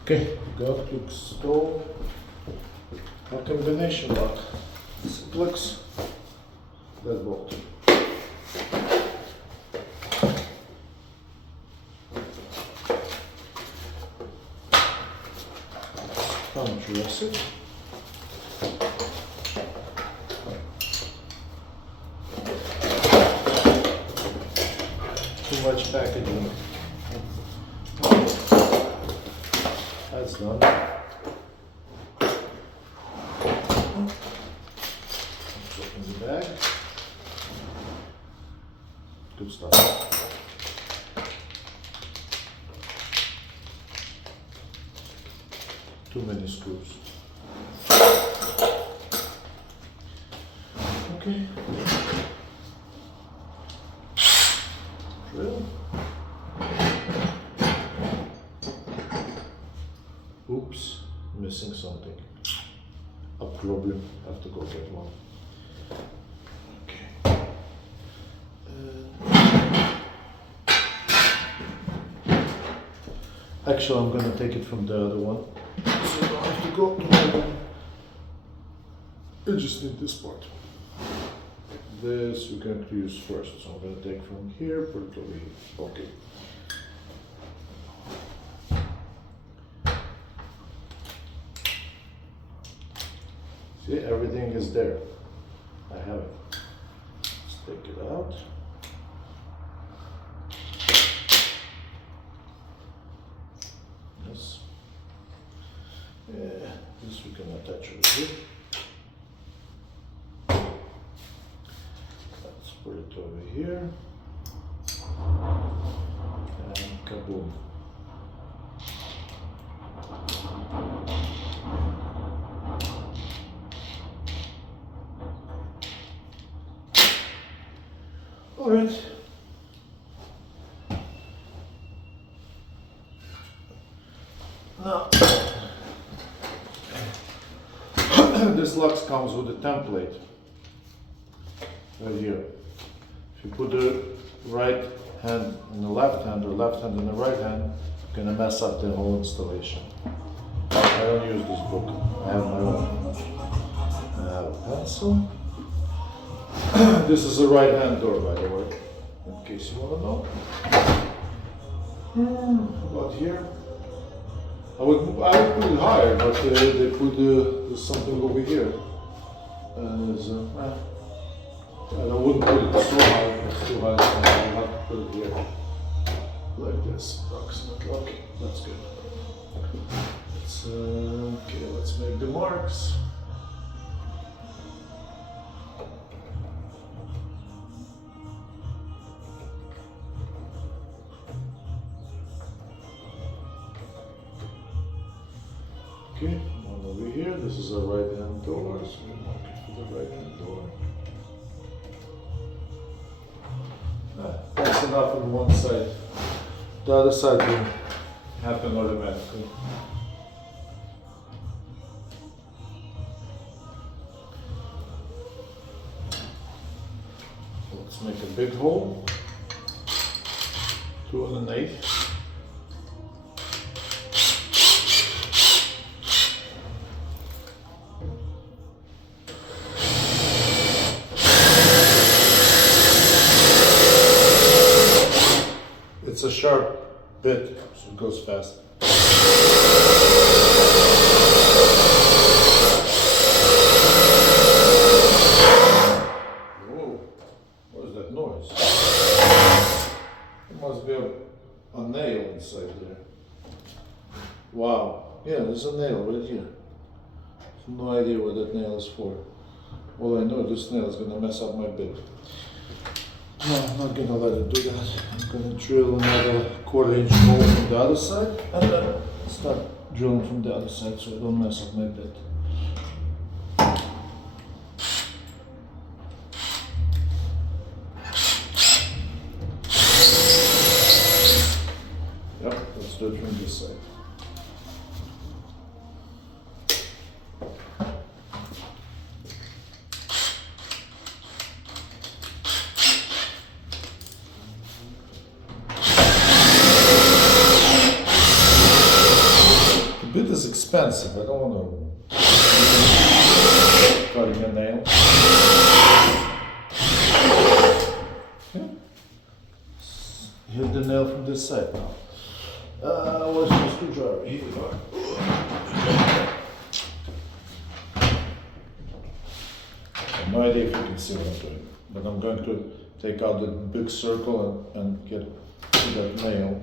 Okay, we got to install a combination lock. Simplex, Deadbolt. Undress it. Too much packaging. That's done. Let's open the bag. Good stuff. Too many screws. Okay. Drill. Oops, missing something. A problem. Have to go get one. Okay. Actually, I'm gonna take it from the other one. So I don't have to go to the one. I just need this part. This we're going to use first. So I'm gonna take from here, put it over here. Okay. See, everything is there. I have it. Let's take it out. Yes. Yeah, this we can attach over here. Let's put it over here. And kaboom. All right. Now, this locks comes with a template right here. If you put the right hand in the left hand or left hand in the right hand, you're gonna mess up the whole installation. I don't use this book. I have my own. I have a pencil. This is a right hand door, by the way, in case you want to know. About here. I would put it higher, but they put there's something over here. And there's and I wouldn't put it so high, it's too high, so I'll have to put it here. Like this, approximately. Okay, that's good. Let's make the marks. Okay, one over here. This is a right hand door, so we mark it for the right hand door. That's enough on one side. The other side will happen automatically. Let's make a big hole. 2 1/8. It's a sharp bit, so it goes fast. Whoa, what is that noise? It must be a nail inside there. Wow, yeah, there's a nail right here. No idea what that nail is for. All I know, this nail is gonna mess up my bit. No, I'm not gonna let it do that. I'm gonna drill another 1/4 inch hole from the other side and then start drilling from the other side so I don't mess up my bit. Yep, let's do it from this side. expensive. I don't want to cutting a nail. Yeah. Hit the nail from this side now. Where's the screwdriver? Here we are. I have no idea if you can see what I'm doing, but I'm going to take out the big circle and get to that nail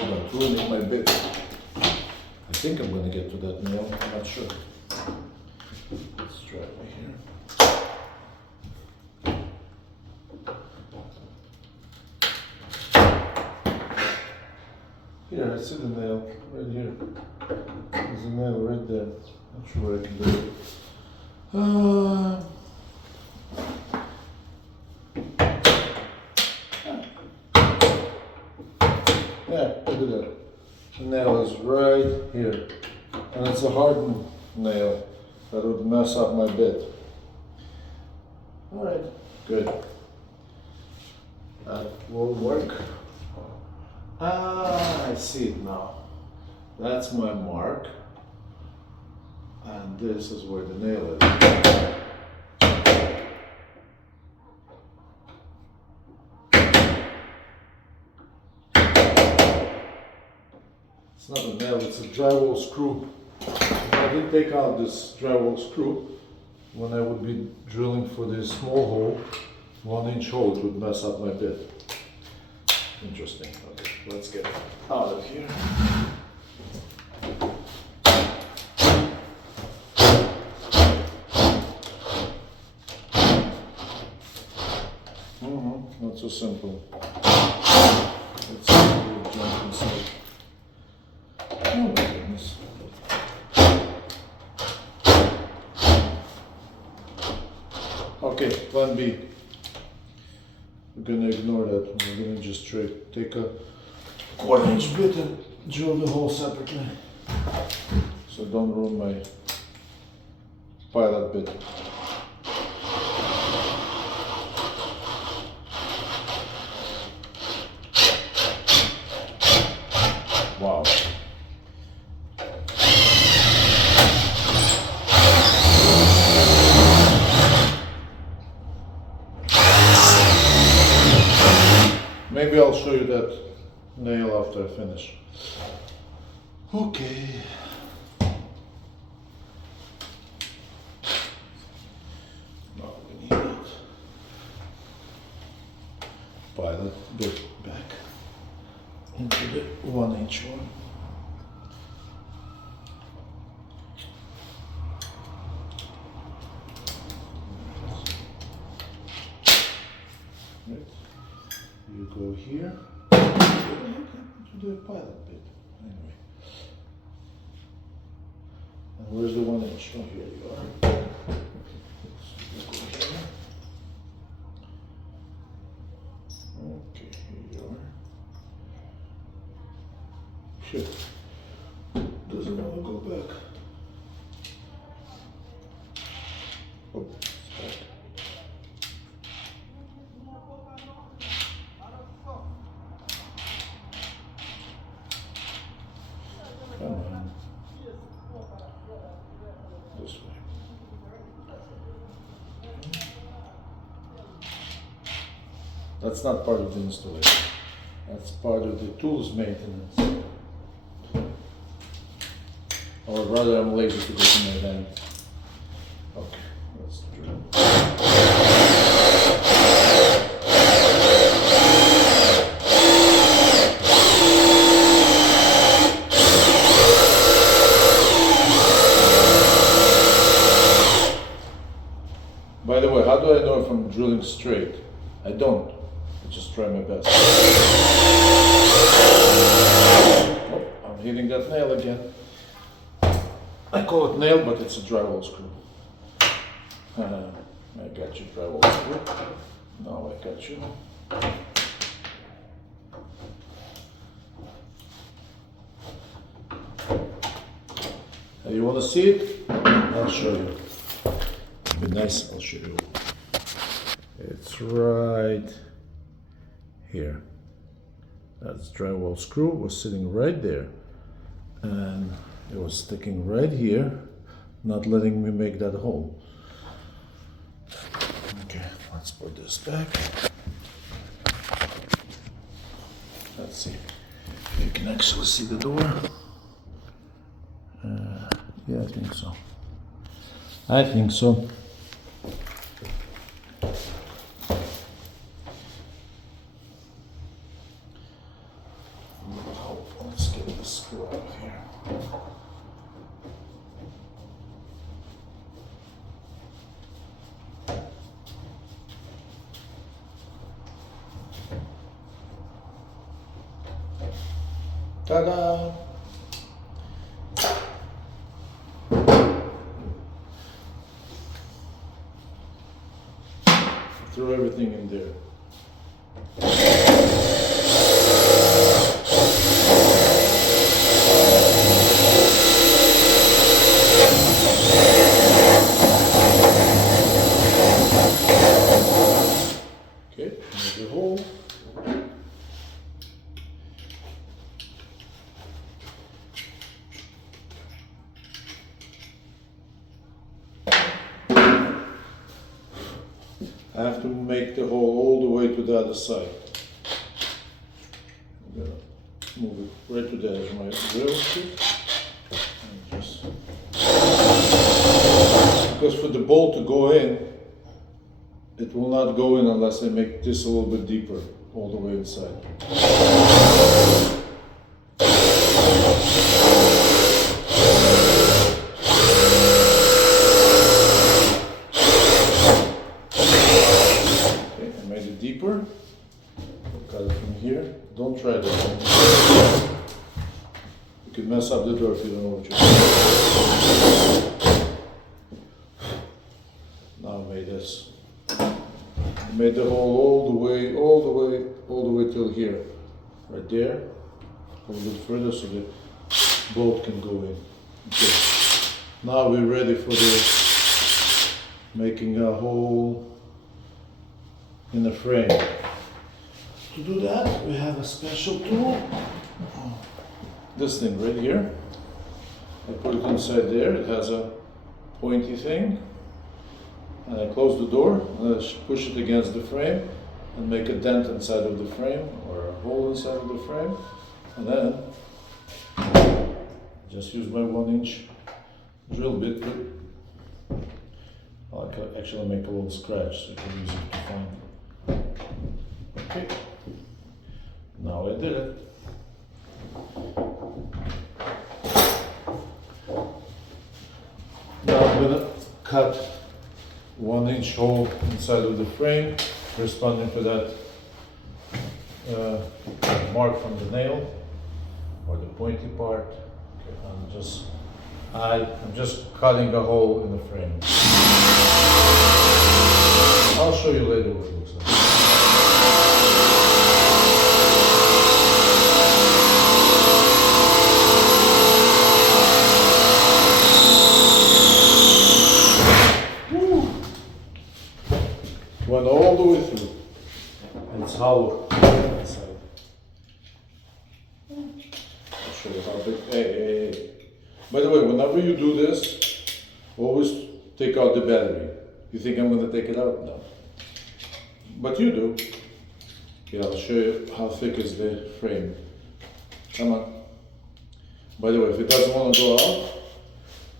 without ruining my bit. I think I'm going to get to that nail, I'm not sure. Let's try it right here. Here, I see the nail, right here. There's a nail right there. Not sure what I can do. Yeah, look at that. The nail is right here. And it's a hardened nail that would mess up my bit. Alright, good. That will work. I see it now. That's my mark. And this is where the nail is. It's not a nail, it's a drywall screw. I did take out this drywall screw. When I would be drilling for this small hole, 1-inch hole, it would mess up my bit. Interesting. Okay, let's get out of here. Not so simple. Let's see if we'll jump inside. Oh my goodness. Okay, plan B. We're gonna ignore that. We're gonna just take a 1/4-inch bit and drill the hole separately. So don't ruin my pilot bit. Wow. Maybe I'll show you that nail after I finish. Okay. Now we need it. Pilot bit back into the 1-inch one. Right. You go here. To the pilot bit. Anyway. And where's the 1-inch? Oh, here you are. Let's go here. Okay, here you are. Shit. Doesn't want to go back. Oh, it's back. Come on. This way. That's not part of the installation. That's part of the tools maintenance. Or rather, I'm lazy to go to my van. Okay, let's drill. By the way, how do I know if I'm drilling straight? I don't. I just try my best. Oh, I'm hitting that nail again. I call it nail, but it's a drywall screw. I got you, drywall screw. Now I got you. You want to see it? I'll show you. Be nice, I'll show you. It's right here. That's drywall screw was sitting right there. and it was sticking right here, not letting me make that hole. Okay, let's put this back. Let's see if you can actually see the door. Yeah, I think so. I think so. Let's get this screw out of here. Ta-da! Throw everything in there. Okay, make the hole. I have to make the hole all the way to the other side. I'm gonna move it right to the edge of my drill sheet. And just because for the bolt to go in, it will not go in unless I make this a little bit deeper, all the way inside. Deeper, cut it from here. Don't try that. You can mess up the door if you don't know what you're doing. Now I made this. I made the hole all the way till here, right there. A little bit further so the bolt can go in. Okay. Now we're ready for the making a hole in the frame. To do that, we have a special tool. This thing right here. I put it inside there. It has a pointy thing. And I close the door, and I push it against the frame and make a dent inside of the frame or a hole inside of the frame. And then just use my 1-inch drill bit. I'll actually make a little scratch so you can use it to find it. Okay, now I did it. Now I'm going to cut 1-inch hole inside of the frame, corresponding to that mark from the nail, or the pointy part. Okay, I'm just cutting a hole in the frame. I'll show you later what it looks like. Woo. Went all the way through. And it's hollow inside. I'll show you how big. Hey. By the way, whenever you do this, always take out the battery. You think I'm going to take it out? No. But you do. Yeah, I'll show you how thick is the frame. Come on. By the way, if it doesn't want to go out,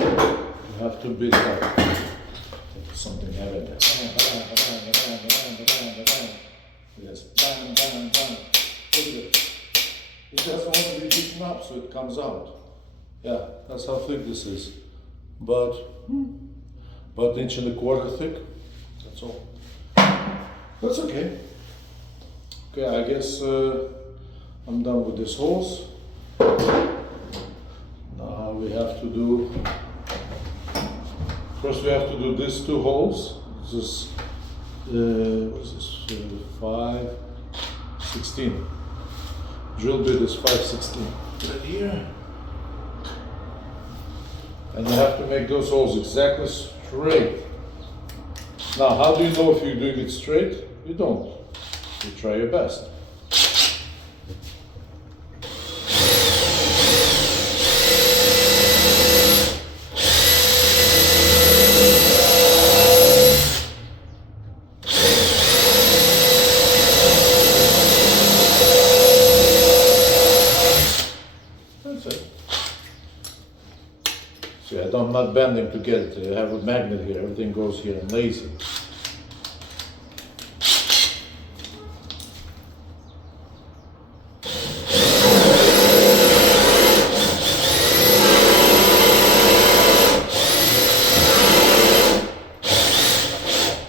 you have to beat it up. Something heavy there. Yes. Bang, bang, bang. Look at it. It doesn't want to be beaten up, so it comes out. Yeah, that's how thick this is. But about 1.25 inches thick. That's all. That's okay. Okay, I guess I'm done with these holes. Now we have to do. First, we have to do these 2 holes. This is what is this? 5/16. Drill bit is 5/16. Right here. And you have to make those holes exactly straight. Now, how do you know if you're doing it straight? You don't. You try your best. I'm not bending to get it. I have a magnet here, everything goes here, I'm lazy.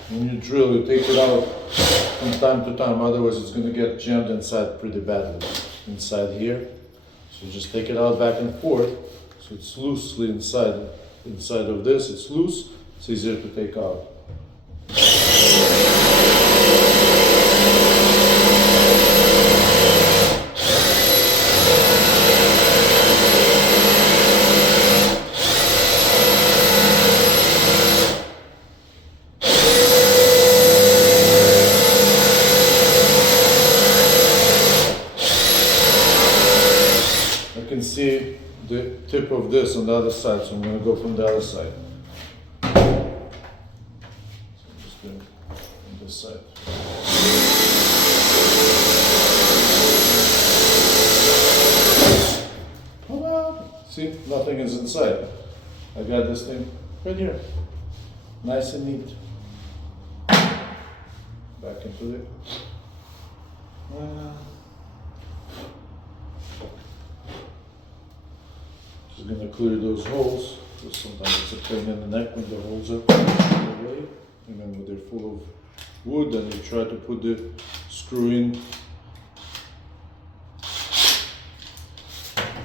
When you drill, you take it out from time to time, otherwise it's going to get jammed inside pretty badly, inside here. So you just take it out back and forth, so it's loosely inside of this, it's loose, it's easier to take out. See the tip of this on the other side, so I'm going to go from the other side. So I'm just going on this side. Ta-da! See, nothing is inside. I got this thing right here, nice and neat. Back into it. Just going to clear those holes, because sometimes it's a pain in the neck when the holes are away. And then when they're full of wood, and you try to put the screw in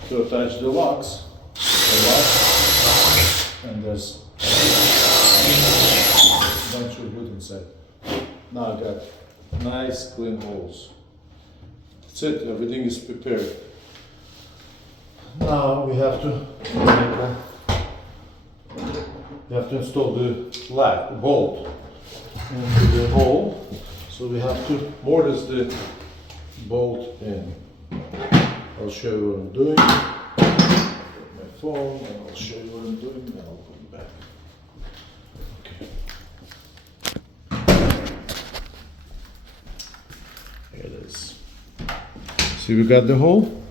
to attach the locks. And there's a bunch of wood inside. Now I got nice clean holes. That's it, everything is prepared. Now we have to install the bolt into the hole. So we have to mortise the bolt in. I'll show you what I'm doing. Put my phone and I'll show you what I'm doing and I'll put it back. Okay. Here it is. See, we got the hole.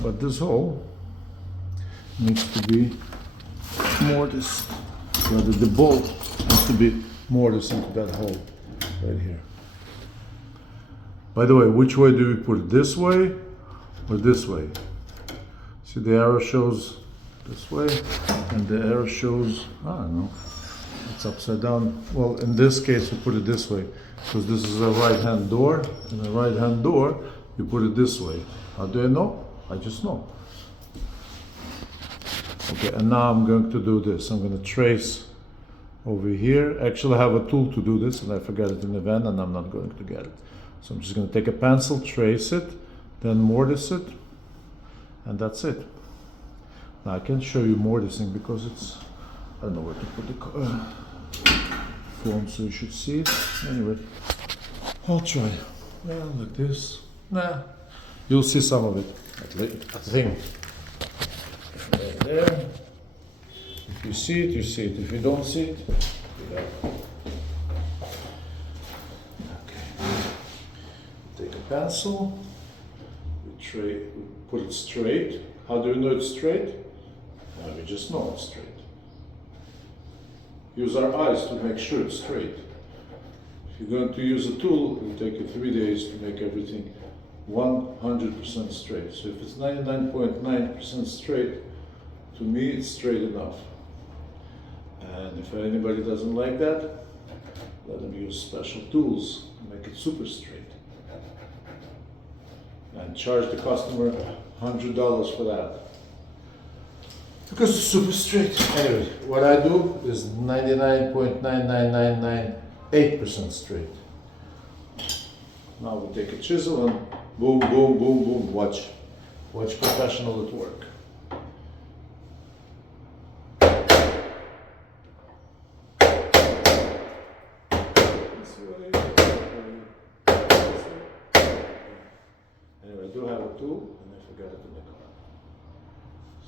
But this hole needs to be mortised. So the bolt needs to be mortised into that hole right here. By the way, which way do we put it? This way or this way? See, the arrow shows this way and the arrow shows, I don't know, it's upside down. Well, in this case we put it this way because this is a right-hand door, and a right-hand door you put it this way. How do I know? I just know. Okay, and now I'm going to do this. I'm going to trace over here. Actually, I have a tool to do this, and I forgot it in the van, and I'm not going to get it. So I'm just going to take a pencil, trace it, then mortise it, and that's it. Now I can show you mortising because it's, I don't know where to put the phone so you should see it. Anyway, I'll try. Well, like this. Nah, you'll see some of it. I think. Right there. If you see it, you see it. If you don't see it, you don't. Okay. Take a pencil. We put it straight. How do you know it's straight? Well, we just know it's straight. Use our eyes to make sure it's straight. If you're going to use a tool, it will take you 3 days to make everything 100% straight. So if it's 99.9% straight, to me it's straight enough. And if anybody doesn't like that, let them use special tools to make it super straight. And charge the customer $100 for that. Because it's super straight. Anyway, what I do is 99.99998% straight. Now we take a chisel and boom, boom, boom, boom. Watch professional at work. This way. Anyway, I do have a tool and I forgot it in the car.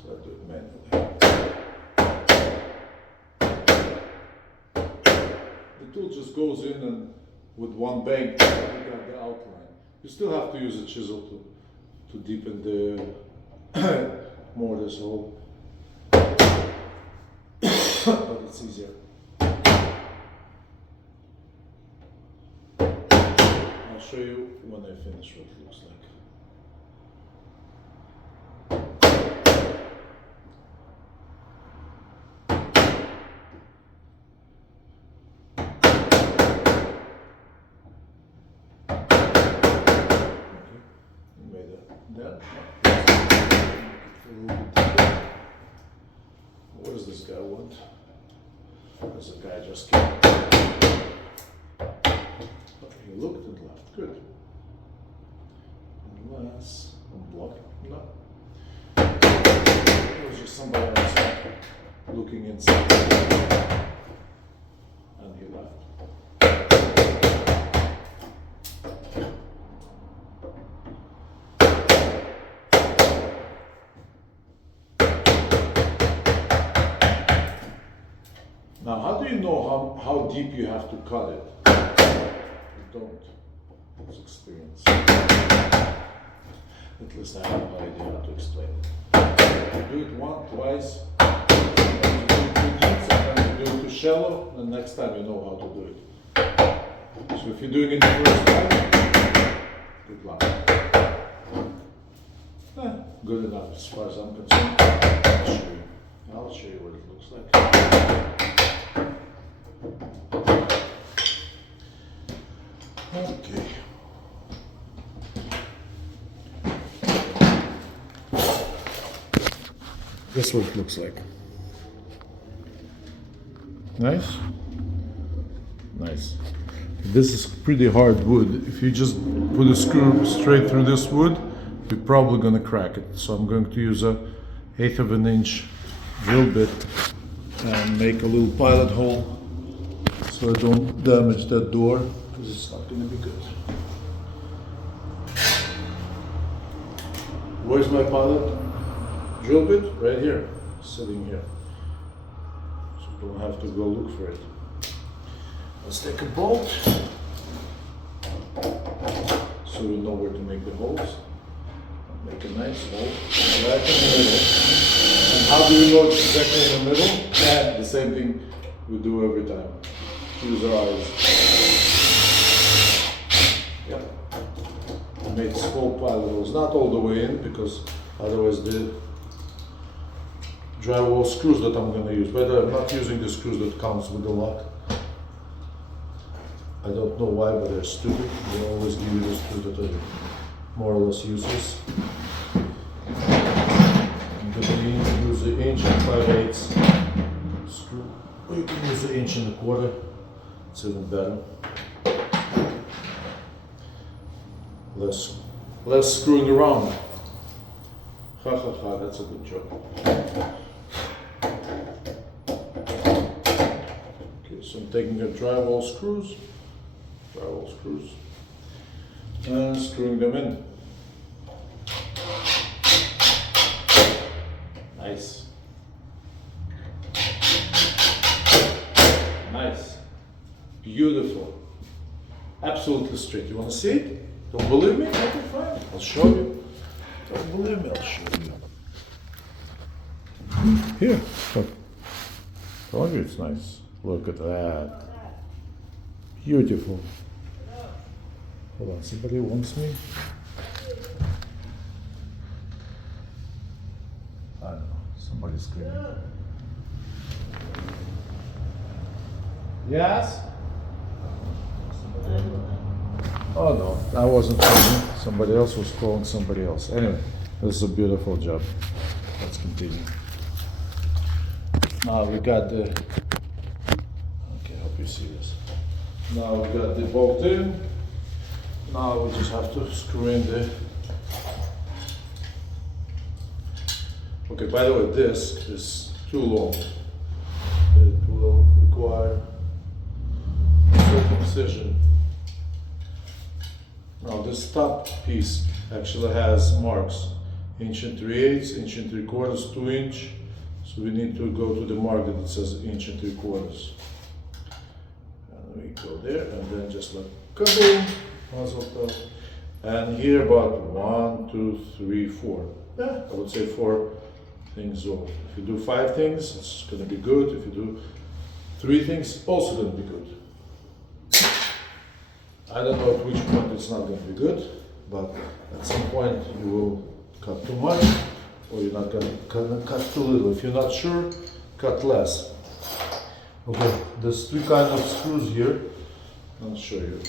So I do it manually. The tool just goes in and with one bang, you got the outline. You still have to use a chisel to deepen the mortise hole. but it's easier. I'll show you when I finish what it looks like. What does this guy want? Does the guy just came? He looked and left. Good. Unless I'm blocking. No. It was just somebody else looking inside. And he left. Now, how do you know how deep you have to cut it? You don't. It's experience. At least I have no idea how to explain it. You do it once, twice, sometimes you do it too deep, sometimes you do it too shallow, and next time you know how to do it. So if you're doing it the first time, good luck. Good enough as far as I'm concerned. I'll show you what it looks like. Okay. This is what it looks like. Nice? Nice. This is pretty hard wood. If you just put a screw straight through this wood, you're probably gonna crack it. So I'm going to use a 1/8 of an inch drill bit and make a little pilot hole so I don't damage that door, because it's not going to be good. Where's my pilot drill bit? Right here, sitting here. So you don't have to go look for it. Let's take a bolt so we know where to make the holes. Make a nice hole right in the middle. And how do we know it's exactly in the middle? And the same thing we do every time. Use our eyes. Yep. I made small pilot holes, not all the way in, because otherwise the drywall screws that I'm going to use. But I'm not using the screws that comes with the lock. I don't know why, but they're stupid. They always give you the screws that are more or less useless. I'm going to use the inch and 5/8 screw. Or you can use the inch and a quarter. It's even better. Less screwing around. Ha ha ha, that's a good job. Okay, so I'm taking the drywall screws, and screwing them in. Nice. Nice. Beautiful. Absolutely straight. You want to see it? Don't believe me? Okay, fine. I'll show you. Don't believe me? I'll show you. Here. Look. Told you it's nice. Look at that. Beautiful. Hold on. Somebody wants me? I don't know. Somebody's screaming. Yes? Oh no, I wasn't calling. Somebody else was calling somebody else. Anyway, this is a beautiful job. Let's continue. Now we got the, okay, I hope you see this. Now we got the bolt in. Now we just have to screw in the, okay, by the way, this is too long. It will require circumcision. Now this top piece actually has marks, 1 3/8, 1 3/4, 2 inch. So we need to go to the mark that it says 1 3/4. And we go there and then just like kaboom, muzzle top. And here about 1, 2, 3, 4. Yeah, I would say 4 things off. If you do 5 things, it's gonna be good. If you do 3 things, also gonna be good. I don't know at which point it's not gonna be good, but at some point you will cut too much, or you're not gonna cut too little. If you're not sure, cut less. Okay, there's 3 kinds of screws here. I'll show you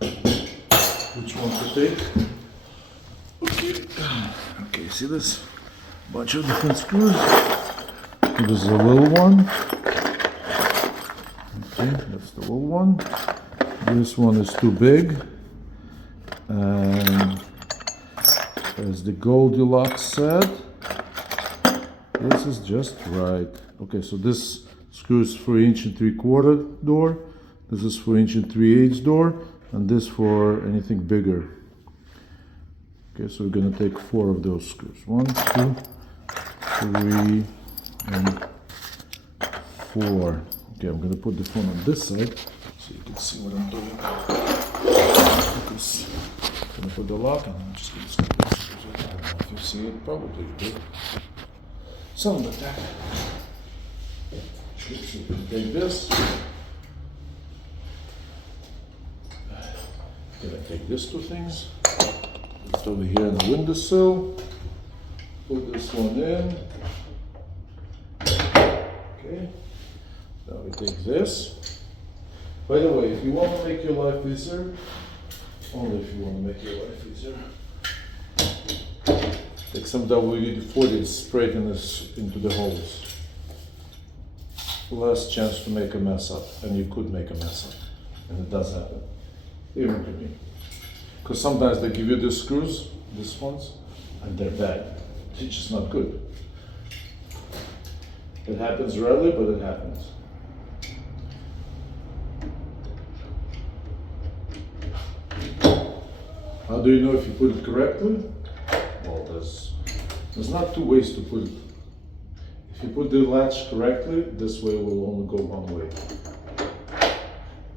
which one to take. Okay, see this? Bunch of different screws. This is a little one. Okay, that's the little one. This one is too big. And as the Goldilocks said, this is just right. Okay, so this screw is for 1 3/4 door. This is for 1 3/8 door, and this for anything bigger. Okay, so we're gonna take 4 of those screws. 1, 2, 3, and 4. Okay, I'm gonna put the phone on this side so you can see what I'm doing. Because I'm gonna put the lock on. I'm just gonna snap this screws. I don't know if you see it. Probably you do. Something like that. So you can take this. I'm gonna take these 2 things. Put it over here on the windowsill. Put this one in. Okay. Now we take this. By the way, if you want to make your life easier, only if you want to make your life easier, take some WD-40 and spray it into the holes. Less chance to make a mess up, and you could make a mess up, and it does happen, even to me. Because sometimes they give you these screws, these ones, and they're bad. They're just not good. It happens rarely, but it happens. How do you know if you put it correctly? Well, there's not 2 ways to put it. If you put the latch correctly, this way will only go one way.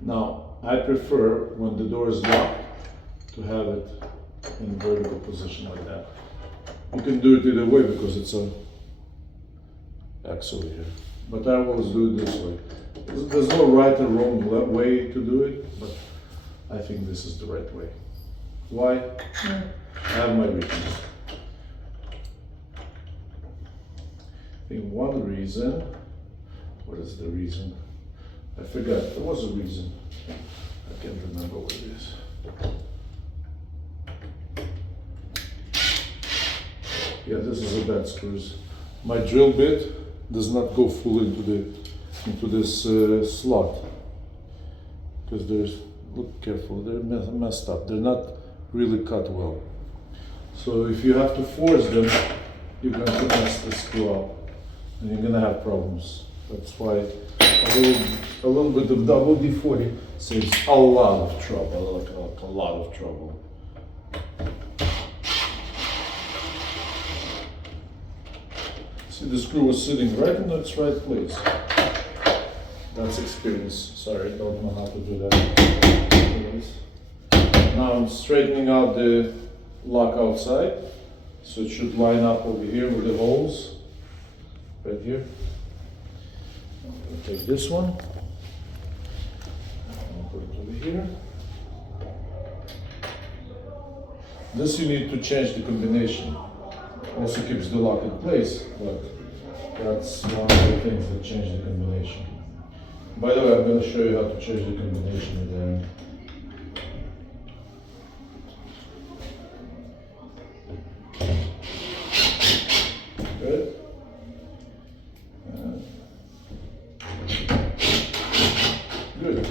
Now, I prefer when the door is locked to have it in vertical position like that. You can do it either way because it's a axle here. But I always do it this way. There's no right or wrong way to do it, but I think this is the right way. Why? I have my reasons. I think one reason, what is the reason? I forgot, there was a reason. I can't remember what it is. Yeah, this is a bad screws. My drill bit does not go full into this slot. Because there's, look careful, they're messed up. They're not really cut well. So if you have to force them, you're going to mess the screw up. And you're gonna have problems. That's why a little bit of WD-40 saves a lot of trouble, like a lot of trouble. See, the screw was sitting right in its right place. That's experience. Sorry, I don't know how to do that. Anyways. Now I'm straightening out the lock outside, so it should line up over here with the holes. Right here. I'm going to take this one. I'll put it over here. This you need to change the combination. Also keeps the lock in place, but that's one of the things that change the combination. By the way, I'm going to show you how to change the combination at the end. Good. Good.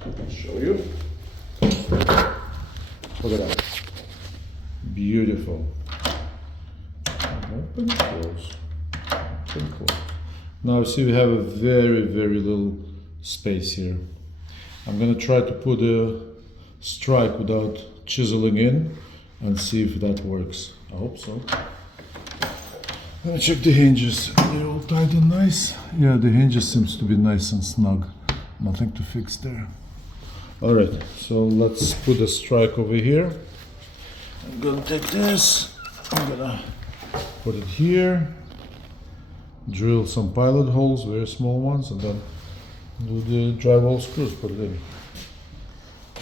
I'll show you. Look at that. Beautiful. Open, close. Open, close. Now see we have a very little space here. I'm going to try to put a strike without chiseling in and see if that works. I hope so. I'm gonna check the hinges. They're all tight and nice. Yeah, the hinges seems to be nice and snug. Nothing to fix there. All right, so let's put a strike over here. I'm gonna take this, I'm gonna put it here, drill some pilot holes, very small ones, and then do the drywall screws, put it in.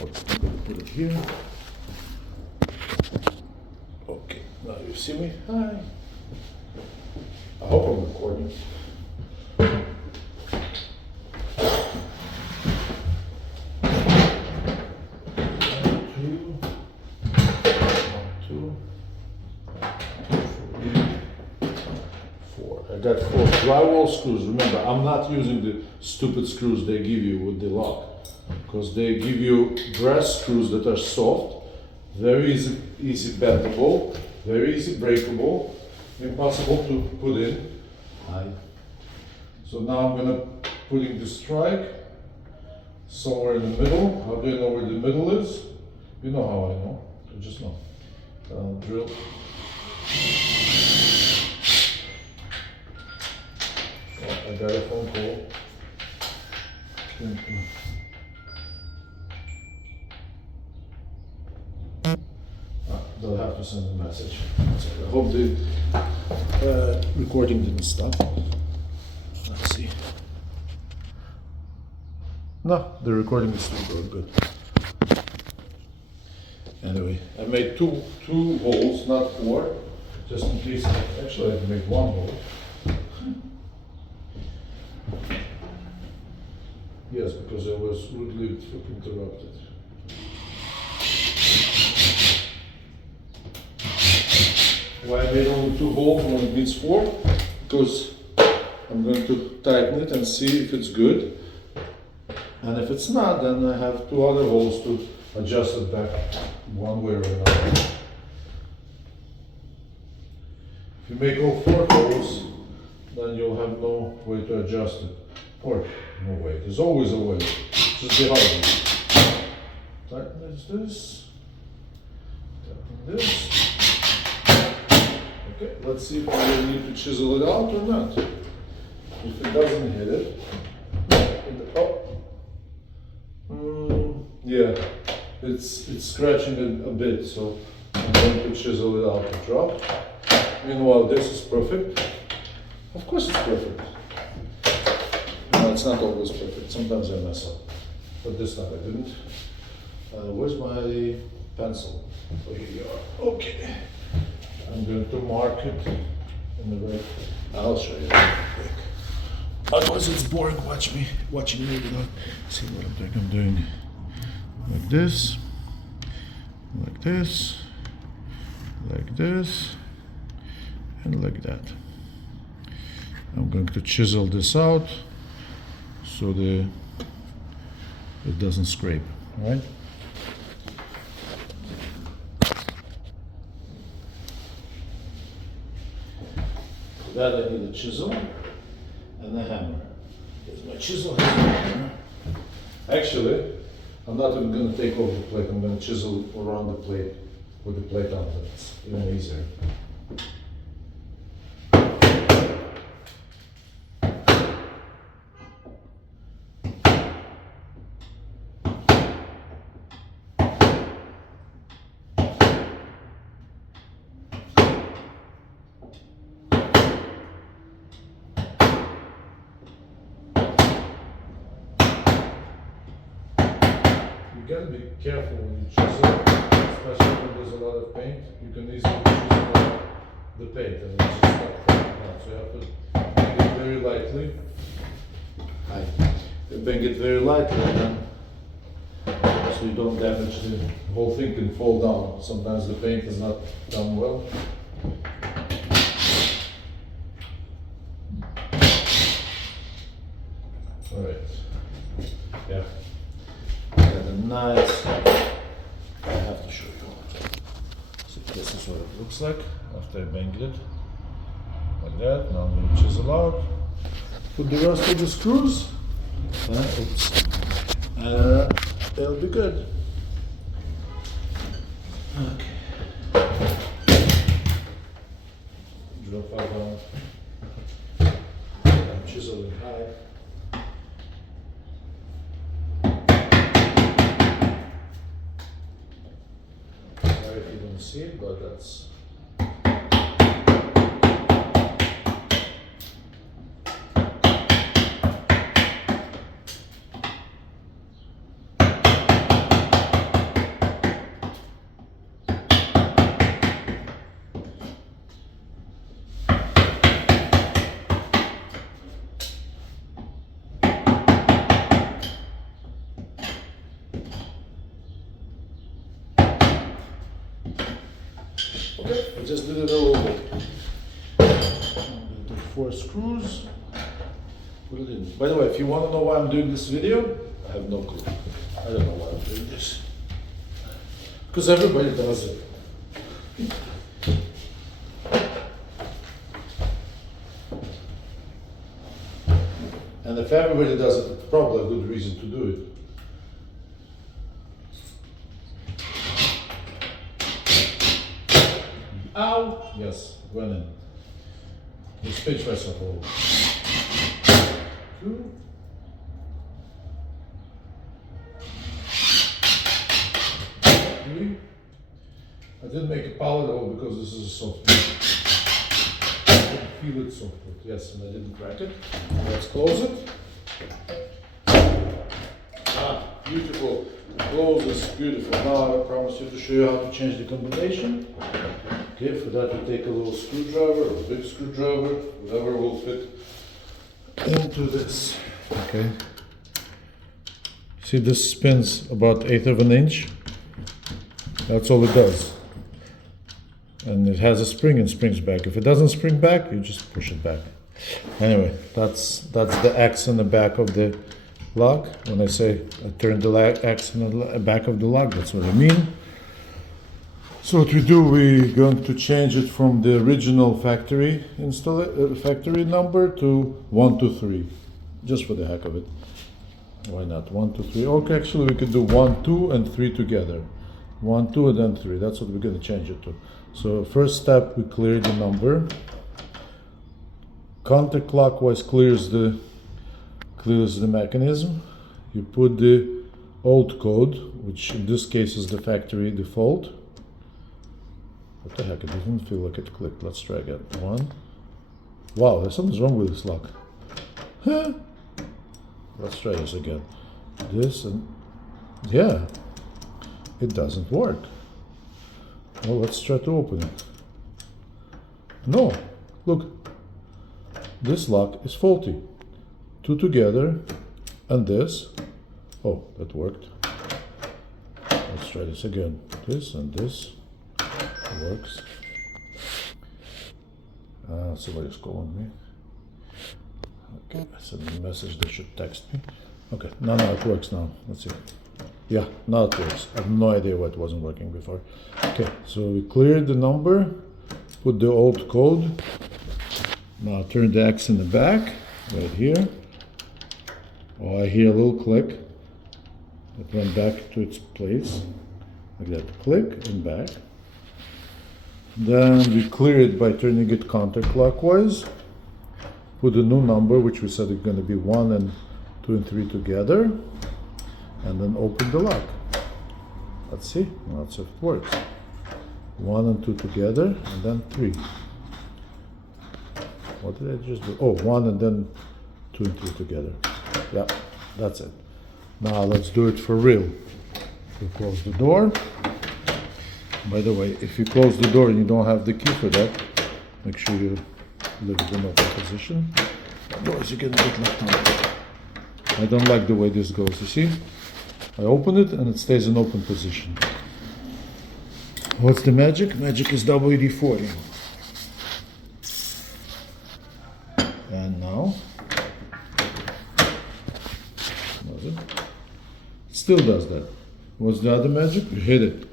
Okay, I'm gonna put it here. Okay, now you see me? Hi. I hope I'm recording. I got 4 drywall screws. Remember, I'm not using the stupid screws they give you with the lock, because they give you brass screws that are soft, very easy bendable, very easy breakable, impossible to put in. So now I'm gonna putting the strike somewhere in the middle. How do I know where the middle is? You know how I know. I just know. Drill. I got a phone call. They'll have to send a message. I hope the recording didn't stop. Let's see. No, the recording is still going good. Anyway, I made two holes, not 4, just in case. Actually, I made 1 hole. Yes, because I was rudely interrupted. Why I made only 2 holes when it needs 4? Because I'm going to tighten it and see if it's good. And if it's not, then I have 2 other holes to adjust it back one way or another. If you make all 4 holes, then you'll have no way to adjust it. Or no way. There's always a way. Just the hard way. Tighten this. Tighten this. Okay, let's see if I really need to chisel it out or not. If it doesn't hit it, yeah, it's scratching it a bit, so I'm going to chisel it out and drop. Meanwhile, this is perfect. Of course it's perfect. No, it's not always perfect. Sometimes I mess up. But this time I didn't. Where's my pencil? Oh, here you are. Okay. I'm going to mark it in the right. I'll show you real quick. Otherwise it's boring watching me without see what I'm doing. I'm doing like this, like this, like this, and like that. I'm going to chisel this out so it doesn't scrape, all right? For that I need a chisel and a hammer. Here's my chisel and hammer. Actually, I'm not even going to take over the plate. I'm going to chisel around the plate with the plate on it. It's even easier. You gotta be careful when you chisel, especially when there's a lot of paint. You can easily chisel out the paint and it's just not falling out. So you have to bang it very lightly. You bang it very lightly then, so you don't damage the whole thing can fall down. Sometimes the paint is not done well. Alright. Yeah. Nice. I have to show you. So this is what it looks like after I banged it. Like that. Now I'm going to chisel out. Put the rest of the screws. Oops. It'll be good. Okay. Drill 5 out. I'm chiseling high. see it, but that's. Okay, I just did it a little bit. The 4 screws. Put it in. By the way, if you want to know why I'm doing this video, I have no clue. I don't know why I'm doing this. Because everybody does it. And if everybody does it, it's probably a good reason to do it. Ow! Yes, went in. Let's pitch myself over. 2. I didn't make a palatable because this is a softwood. I can feel it softwood, yes, and I didn't crack it. Let's close it. Ah, beautiful. Close is beautiful. Now I promise you to show you how to change the combination. Okay, for that we take a little screwdriver or a big screwdriver, whatever will fit into this. Okay. See, this spins about 1/8 of an inch. That's all it does. And it has a spring and springs back. If it doesn't spring back, you just push it back. Anyway, that's the X on the back of the lock. When I say I turn the X on the back of the lock, that's what I mean. So what we do, we're going to change it from the original factory factory number to 1, 2, 3, just for the heck of it. Why not 1, 2, 3? Okay, actually we could do 1, 2, and 3 together. 1, 2, and then 3. That's what we're going to change it to. So first step, we clear the number. Counterclockwise clears the mechanism. You put the old code, which in this case is the factory default. What the heck, it doesn't feel like it clicked. Let's try again. 1. Wow, there's something's wrong with this lock. Huh? Let's try this again. This and yeah, it doesn't work. Well, let's try to open it. No, look, this lock is faulty. 2 together and this. Oh, that worked. Let's try this again. This and this works. Somebody's calling me. Okay, I sent a message, they should text me. Okay, no, it works now. Let's see. Yeah, now it works. I have no idea why it wasn't working before. Okay, so we cleared the number, put the old code. Now turn the X in the back, right here. Oh, I hear a little click. It went back to its place. Like that, click and back. Then we clear it by turning it counterclockwise. Put a new number, which we said is going to be 1 and 2 and 3 together. And then open the lock. Let's see. Let's see if it works. 1 and 2 together, and then 3. What did I just do? Oh, 1 and then 2 and 3 together. Yeah, that's it. Now let's do it for real. We close the door. By the way, if you close the door and you don't have the key for that, make sure you leave it in open position. Otherwise you get a bit left on. I don't like the way this goes, you see? I open it and it stays in open position. What's the magic? Magic is WD-40. And now, does it? It still does that. What's the other magic? You hit it.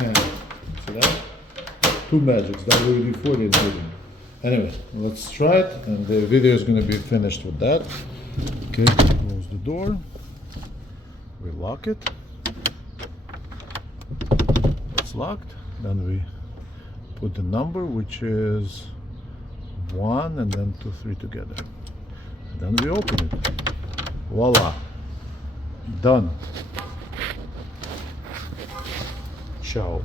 And, see that? 2 magics, WD-40 and hitting. Anyway, let's try it, and the video is going to be finished with that. Okay, close the door. We lock it. It's locked. Then we put the number, which is 1 and then 2, 3 together. And then we open it. Voila. Done. show.